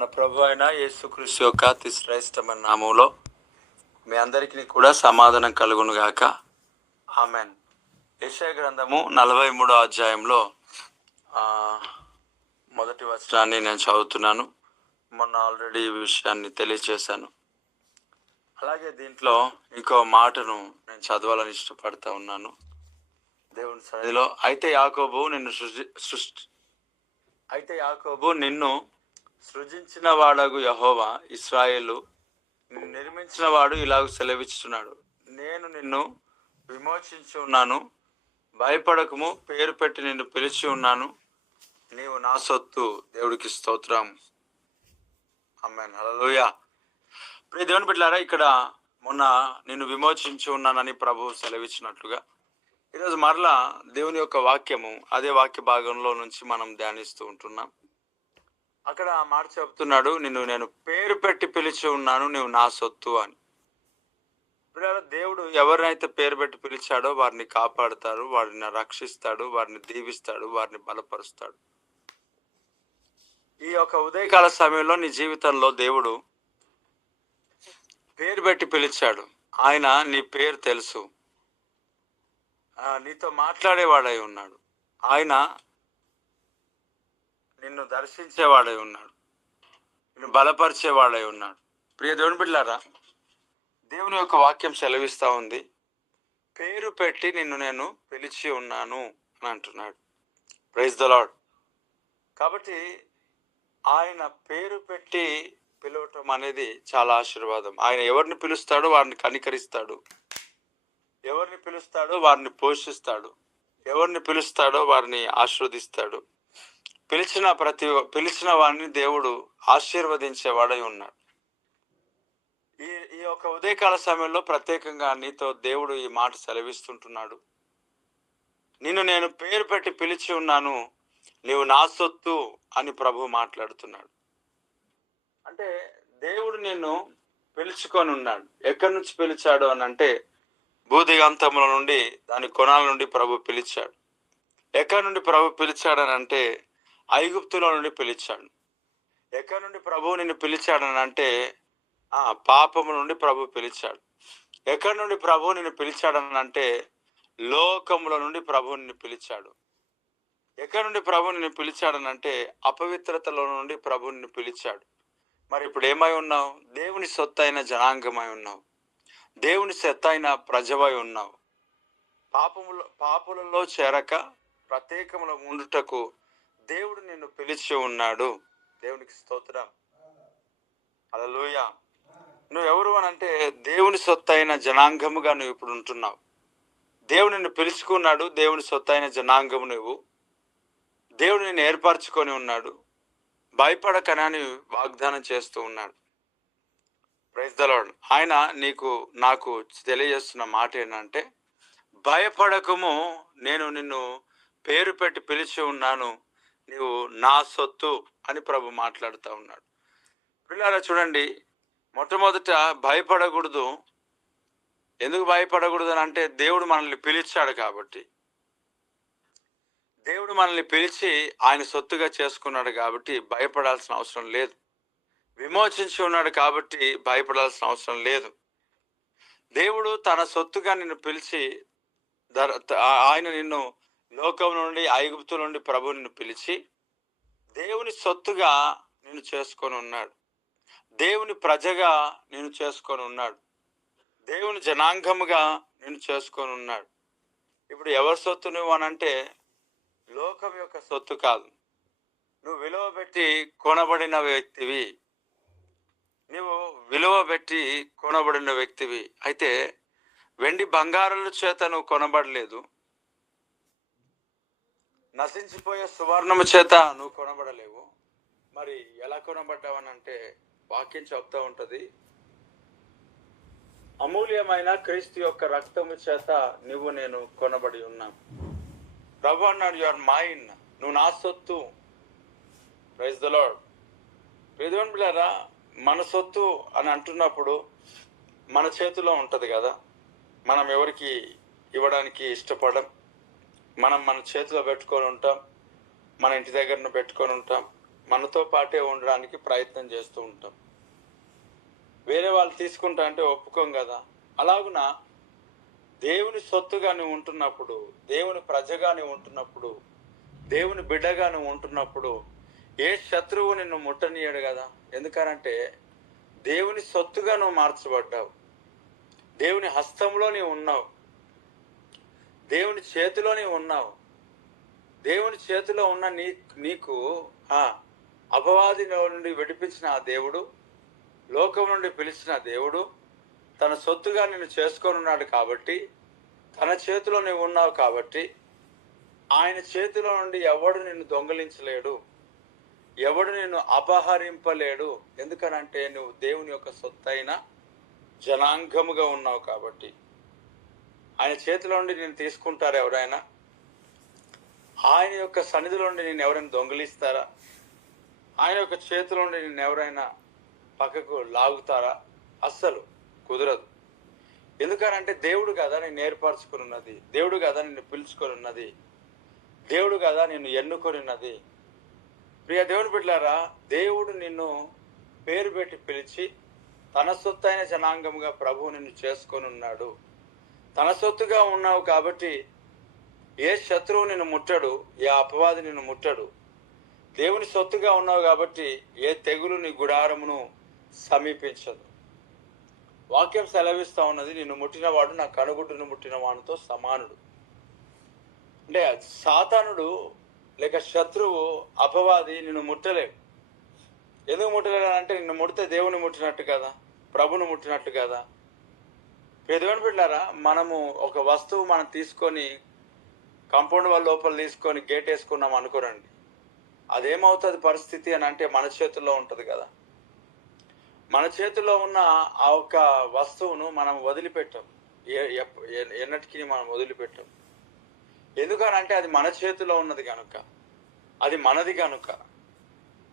మన ప్రభు అయిన యేసుక్రీస్తు యొక్క అతి శ్రేష్టమైన నామములో మీ అందరికీ కూడా సమాధానం కలుగును గాక. ఆమెన్. యెషయా గ్రంథము 43వ అధ్యాయంలో మొదటి వచనాన్ని నేను చదువుతున్నాను. మొన్న ఆల్రెడీ ఈ విషయాన్ని తెలియజేశాను. అలాగే దీంట్లో ఇంకో మాటను నేను చదవాలని ఇష్టపడతా ఉన్నాను దేవుని సన్నిధిలో. అయితే యాకోబు నిన్ను సృజించిన వాడగు యెహోవా ఇశ్రాయేలు నిన్ను నిర్మించిన వాడు ఇలాగ సెలవిస్తున్నాడు, నేను నిన్ను విమోచించి ఉన్నాను, భయపడకము, పేరు పెట్టి నిన్ను పిలిచి ఉన్నాను, నీవు నా సొత్తు. దేవుడికి స్తోత్రం. ఆమేన్. హల్లెలూయా. ప్రియ దేవుని బిడ్డలారా, ఇక్కడ మొన్న నిన్ను విమోచించి ఉన్నానని ప్రభువు సెలవిచ్చినట్లుగా ఈరోజు మరలా దేవుని యొక్క వాక్యము అదే వాక్య భాగంలో నుంచి మనం ధ్యానిస్తూ ఉంటున్నాం. అక్కడ ఆ మాట చెప్తున్నాడు, నేను పేరు పెట్టి పిలిచి ఉన్నాను, నీవు నా సొత్తు అని. దేవుడు ఎవరినైతే పేరు పెట్టి పిలిచాడో వారిని కాపాడుతాడు, వారిని రక్షిస్తాడు, వారిని దీవిస్తాడు, వారిని బలపరుస్తాడు. ఈ యొక్క ఉదయకాల సమయంలో నీ జీవితంలో దేవుడు పేరు పెట్టి పిలిచాడు. ఆయన నీ పేరు తెలుసు, నీతో మాట్లాడేవాడై ఉన్నాడు. ఆయన నిన్ను దర్శించేవాడై ఉన్నాడు, నిన్ను బలపరిచేవాడై ఉన్నాడు. ప్రియ దేవుని బిడ్డలారా, దేవుని యొక్క వాక్యం సెలవిస్తూ ఉంది, పేరు పెట్టి నిన్ను నేను పిలిచి ఉన్నాను అని అంటున్నాడు. Praise the lord. కాబట్టి ఆయన పేరు పెట్టి పిలవటం అనేది చాలా ఆశీర్వాదం. ఆయన ఎవరిని పిలుస్తాడో వారిని కనికరిస్తాడు, ఎవరిని పిలుస్తాడో వారిని పోషిస్తాడు, ఎవరిని పిలుస్తాడో వారిని ఆశీర్వదిస్తాడు. పిలిచిన వారిని దేవుడు ఆశీర్వదించేవాడై ఉన్నాడు. ఈ యొక్క ఉదయకాల సమయంలో ప్రత్యేకంగా నీతో దేవుడు ఈ మాట సెలవిస్తుంటున్నాడు, నిన్ను నేను పేరు పెట్టి పిలిచి ఉన్నాను, నీవు నా సొత్తు అని ప్రభు మాట్లాడుతున్నాడు. అంటే దేవుడు నిన్ను పిలుచుకొని ఉన్నాడు. ఎక్కడి నుంచి పిలిచాడు అని అంటే భూదిగంతముల నుండి, దాని కొనాల నుండి ప్రభు పిలిచాడు. ఎక్కడి నుండి ప్రభు పిలిచాడని అంటే ఐగుప్తులో నుండి పిలిచాడు. ఎక్కడి నుండి ప్రభు నిన్ను పిలిచాడని అంటే పాపము నుండి ప్రభు పిలిచాడు. ఎక్కడి నుండి ప్రభు నిన్ను పిలిచాడని అంటే లోకముల నుండి ప్రభు నిన్ను పిలిచాడు. ఎక్కడి నుండి ప్రభు నిన్ను పిలిచాడని అంటే అపవిత్రతలో నుండి ప్రభు నిన్ను పిలిచాడు. మరి ఇప్పుడు ఏమై ఉన్నావు? దేవుని సొత్తైన జనాంగమై ఉన్నావు, దేవుని సొత్తైన ప్రజవై ఉన్నావు. పాపులలో చేరక ప్రత్యేకములో ఉండుటకు దేవుడు నిన్ను పిలిచి ఉన్నాడు. దేవునికి స్తోత్రం. హల్లెలూయా. నువ్వెవరు అని అంటే దేవుని సొత్తైన జనాంగముగా నువ్వు ఇప్పుడు ఉంటున్నావు. దేవుడు నిన్ను పిలుచుకున్నాడు, దేవుని సొత్తైన జనాంగము నువ్వు. దేవుడు నిన్ను ఏర్పరచుకొని ఉన్నాడు, భయపడకనని వాగ్దానం చేస్తూ ఉన్నాడు. Praise the lord. ఆయన నాకు తెలియజేస్తున్న మాట ఏంటంటే, భయపడకము, నేను నిన్ను పేరు పెట్టి పిలిచి ఉన్నాను, నీవు నా సొత్తు అని ప్రభు మాట్లాడుతూ ఉన్నాడు. పిల్లారా చూడండి, మొట్టమొదట భయపడకూడదు. ఎందుకు భయపడకూడదు అని అంటే దేవుడు మనల్ని పిలిచాడు కాబట్టి. దేవుడు మనల్ని పిలిచి ఆయన సొత్తుగా చేసుకున్నాడు కాబట్టి భయపడాల్సిన అవసరం లేదు. విమోచించి ఉన్నాడు కాబట్టి భయపడాల్సిన అవసరం లేదు. దేవుడు తన సొత్తుగా నిన్ను పిలిచి, ఆయన నిన్ను లోకం నుండి, ఐగుప్తు నుండి ప్రభు నిన్ను పిలిచి దేవుని సొత్తుగా నిన్ను చేసుకొని ఉన్నాడు, దేవుని ప్రజగా నిన్ను చేసుకొని ఉన్నాడు, దేవుని జనాంగముగా నిన్ను చేసుకొని ఉన్నాడు. ఇప్పుడు ఎవరి సొత్తు నువ్వు అనంటే లోకం యొక్క సొత్తు కాదు. నువ్వు విలువ పెట్టి కొనబడిన వ్యక్తివి. నువ్వు విలువ పెట్టి కొనబడిన వ్యక్తివి. అయితే వెండి బంగారాల చేత నువ్వు కొనబడలేదు, నశించిపోయే సువర్ణము చేత నువ్వు కొనబడలేవు. మరి ఎలా కొనబడ్డావనంటే వాక్యం చెప్తా ఉంటుంది, అమూల్యమైన క్రీస్తు యొక్క రక్తము చేత నేను కొనబడి ఉన్నాను. ప్రభు అన్నాడు, యు ఆర్ మైన్, నువ్వు నా సొత్తు. Praise the lord. ప్రియదేవుని బిడ్డలారా, మన సొత్తు అని అంటున్నప్పుడు మన చేతిలో ఉంటుంది కదా, మనం ఎవరికి ఇవ్వడానికి ఇష్టపడం. మనం మన చేతిలో పెట్టుకొని ఉంటాం, మన ఇంటి దగ్గర పెట్టుకొని ఉంటాం, మనతో పాటే ఉండడానికి ప్రయత్నం చేస్తూ ఉంటాం. వేరే వాళ్ళు తీసుకుంటా అంటే ఒప్పుకోం కదా. అలాగున దేవుని సొత్తుగా నువ్వు ఉంటున్నప్పుడు, దేవుని ప్రజగా నువ్వు ఉంటున్నప్పుడు, దేవుని బిడ్డగా నువ్వు ఉంటున్నప్పుడు ఏ శత్రువు నిన్ను ముట్టనీయడు కదా. ఎందుకనంటే దేవుని సొత్తుగా నువ్వు మార్చబడ్డావు, దేవుని హస్తంలో నీవు ఉన్నావు, దేవుని చేతిలో నీవు ఉన్నావు. దేవుని చేతిలో ఉన్న నీకు అపవాది నుండి విడిపించిన ఆ దేవుడు, లోకం నుండి పిలిచిన దేవుడు తన సొత్తుగా నిన్ను చేసుకొని ఉన్నాడు. కాబట్టి తన చేతిలో నువ్వు ఉన్నావు కాబట్టి ఆయన చేతిలో నుండి ఎవడు నిన్ను దొంగలించలేడు, ఎవడు నిన్ను అపహరింపలేడు. ఎందుకనంటే నువ్వు దేవుని యొక్క సొత్తైన జనాంగముగా ఉన్నావు కాబట్టి. ఆయన చేతిలో నుండి నేను తీసుకుంటారా ఎవరైనా? ఆయన యొక్క సన్నిధిలో నుండి నేను ఎవరైనా దొంగిలిస్తారా? ఆయన యొక్క చేతిలో నుండి నేను ఎవరైనా పక్కకు లాగుతారా? అస్సలు కుదరదు. ఎందుకనంటే దేవుడు కదా నేను ఏర్పరచుకుని ఉన్నది, దేవుడు కదా నిన్ను పిలుచుకొని ఉన్నది, దేవుడు కదా నిన్ను ఎన్నుకొని ఉన్నది. ప్రియ దేవుని బిడ్డలారా, దేవుడు నిన్ను పేరు పెట్టి పిలిచి తన సొత్తైన జనాంగముగా ప్రభువు నిన్ను చేసుకొని ఉన్నాడు. తన సొత్తుగా ఉన్నావు కాబట్టి ఏ శత్రువు నిన్ను ముట్టడు, ఏ అపవాది నిన్ను ముట్టడు. దేవుని సొత్తుగా ఉన్నావు కాబట్టి ఏ తెగులు నీ గుడారమును సమీపించదు. వాక్యం సెలవిస్తా ఉన్నది, నిన్ను ముట్టినవాడు నా కనుగుడ్డును ముట్టిన వానితో సమానుడు. అంటే సాతానుడు లేక శత్రువు అపవాది నిన్ను ముట్టలేడు. ఎందుకు ముట్టలేడు అంటే నిన్ను ముడితే దేవుని ముట్టినట్టు కదా, ప్రభుని ముట్టినట్టు కదా. దేవుని బిడ్డలారా, మనము ఒక వస్తువు మనం తీసుకొని కాంపౌండ్ వాళ్ళ లోపల తీసుకొని గేట్ వేసుకున్నాం అనుకోరండి, అదేమవుతుంది పరిస్థితి అని అంటే మన చేతుల్లో ఉంటుంది కదా. మన చేతిలో ఉన్న ఆ ఒక్క వస్తువును మనం వదిలిపెట్టాం, ఎన్నటికీ మనం వదిలిపెట్టాం. ఎందుకనంటే అది మన చేతిలో ఉన్నది కనుక, అది మనది కనుక.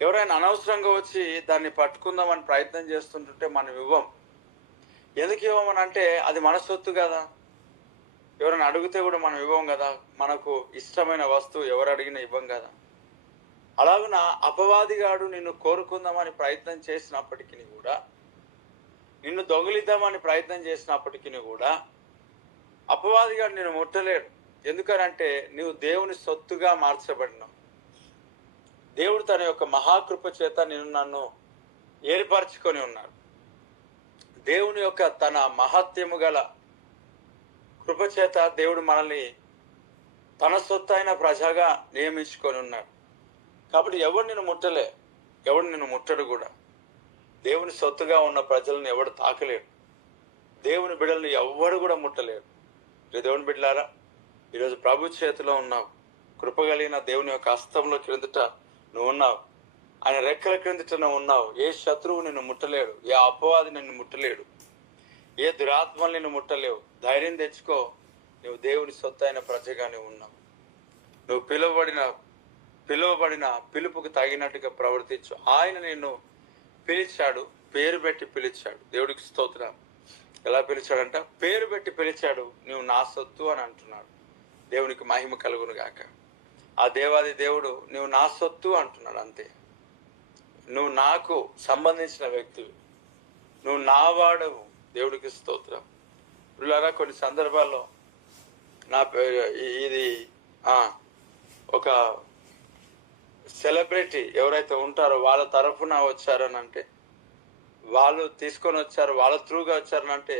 ఎవరైనా అనవసరంగా వచ్చి దాన్ని పట్టుకుందామని ప్రయత్నం చేస్తుంటుంటే మనం ఇవ్వం. ఎందుకు ఇవ్వమని అంటే అది మన సొత్తు కదా. ఎవరైనా అడిగితే కూడా మనం ఇవ్వం కదా. మనకు ఇష్టమైన వస్తువు ఎవరు అడిగినా ఇవ్వం కదా. అలాగున అపవాదిగాడు నిన్ను కోరుకుందామని ప్రయత్నం చేసినప్పటికీ కూడా, నిన్ను దొంగిలిద్దామని ప్రయత్నం చేసినప్పటికీ కూడా అపవాదిగాడు నిన్ను ముట్టలేడు. ఎందుకనంటే నీవు దేవుని సొత్తుగా మార్చబడినావు. దేవుడు తన యొక్క మహాకృప చేత నన్ను ఏర్పరచుకొని ఉన్నాడు. దేవుని యొక్క తన మహత్యము గల కృపచేత దేవుడు మనల్ని తన సొత్తైన ప్రజగా నియమించుకొని ఉన్నాడు. కాబట్టి ఎవడు నిన్ను ముట్టలే, ఎవడు నిన్ను ముట్టడు కూడా. దేవుని సొత్తుగా ఉన్న ప్రజలను ఎవడు తాకలేడు, దేవుని బిడ్డలను ఎవడు కూడా ముట్టలేడు. దేవుని బిడ్డలారా, ఈరోజు ప్రభు చేతిలో ఉన్నావు. కృపగలిగిన దేవుని యొక్క హస్తంలో క్రిందట నువ్వు ఉన్నావు, ఆయన రెక్కల క్రిందట నువ్వు ఉన్నావు. ఏ శత్రువు నిన్ను ముట్టలేడు, ఏ అపవాది నిన్ను ముట్టలేడు, ఏ దురాత్మలు నిన్ను ముట్టలేవు. ధైర్యం తెచ్చుకో, నువ్వు దేవుని సొత్తైన ప్రజగానే ఉన్నావు. నువ్వు పిలువబడిన పిలుపుకు తగినట్టుగా ప్రవర్తించు. ఆయన నిన్ను పిలిచాడు, పేరు పెట్టి పిలిచాడు. దేవుడికి స్తోత్రం. ఎలా పిలిచాడంట? పేరు పెట్టి పిలిచాడు. నువ్వు నా సొత్తు అని అంటున్నాడు. దేవునికి మహిమ కలుగును గాక. ఆ దేవాది దేవుడు నువ్వు నా సొత్తు అంటున్నాడు. అంతే, నువ్వు నాకు సంబంధించిన వ్యక్తివి, నువ్వు నా వాడవు. దేవుడికి స్తోత్రం. పిల్లరా, కొన్ని సందర్భాల్లో ఇది ఒక సెలబ్రిటీ ఎవరైతే ఉంటారో వాళ్ళ తరఫున వచ్చారని అంటే, వాళ్ళు తీసుకొని వచ్చారు, వాళ్ళ త్రూగా వచ్చారని అంటే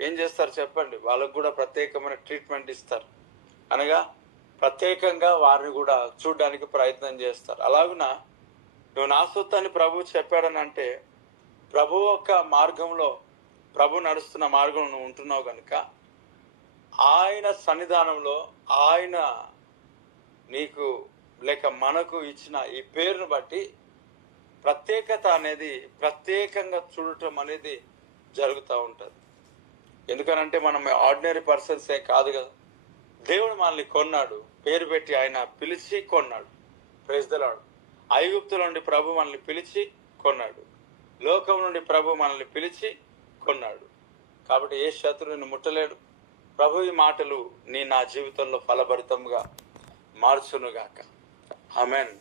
ఏం చేస్తారు చెప్పండి? వాళ్ళకు కూడా ప్రత్యేకమైన ట్రీట్మెంట్ ఇస్తారు. అనగా ప్రత్యేకంగా వారిని కూడా చూడడానికి ప్రయత్నం చేస్తారు. అలాగున నువ్వు నా సొత్తు అని ప్రభు చెప్పాడని అంటే, ప్రభు యొక్క మార్గంలో, ప్రభు నడుస్తున్న మార్గంలో నువ్వు ఉంటున్నావు కనుక ఆయన సన్నిధానంలో ఆయన నీకు లేక మనకు ఇచ్చిన ఈ పేరును బట్టి ప్రత్యేకత అనేది, ప్రత్యేకంగా చూడటం అనేది జరుగుతూ ఉంటుంది. ఎందుకనంటే మనం ఆర్డినరీ పర్సన్సే కాదు కదా. దేవుడు మనల్ని కొన్నాడు, పేరు పెట్టి ఆయన పిలిచి కొన్నాడు. Praise the lord. ఐగుప్తు నుండి ప్రభు మనల్ని పిలిచి కొన్నాడు, లోకం నుండి ప్రభు మనల్ని పిలిచి కొన్నాడు. కాబట్టి ఏ శత్రువుని ముట్టలేడు. ప్రభు ఈ మాటలు నా జీవితంలో ఫలభరితంగా మార్చునుగాక. ఆమెన్.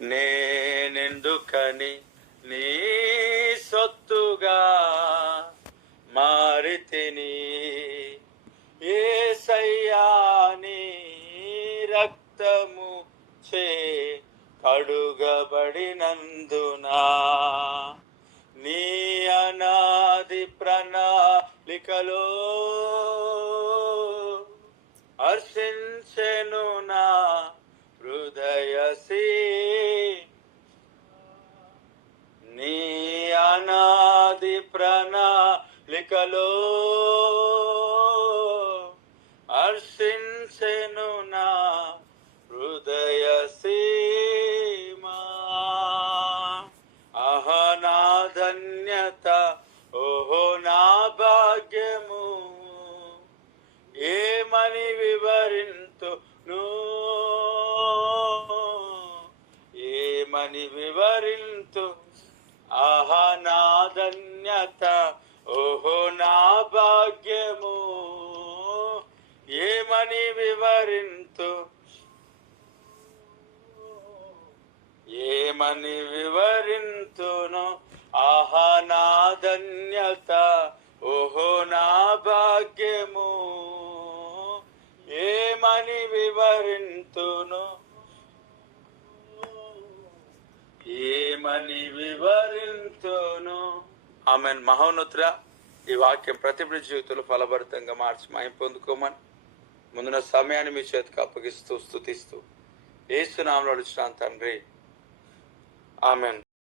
నేనెందుకని నీ సొత్తుగా మారితిని, యేసయ్యా నీ రక్తము చే కడుగబడినందునా, నీ అనాది ప్రణాళికలో హర్షించెను నా హృదయసీ, నీ అనాది ప్రణాళికలో హర్షించెను నా హృదయసీమా. ఆహ నా ధన్యత, ఓహో నా భాగ్యము, ఏమని వివరింతును, ఏమని వివరింతు. ఆహా నా ధన్యత, ఓహో నా భాగ్యము, ఏమని వివరింతు, ఏమని వివరింతును. ఆహా నా ధన్యత, ఓహో నా భాగ్యము, ఏమని వివరింతును, ఏమని వివరింతును. ఆమెన్. మహోన్నతుడా, ఈ వాక్యం ప్రతి బిడ్డ జీవితంలో ఫలభరితంగా మార్చి మహిమ పొందుకోమని ముందున్న సమయాన్ని మీ చేతికి అప్పగిస్తూ స్తుతిస్తూ యేసు నామములో అడుగుచున్నాను తండ్రి, ఆమెన్.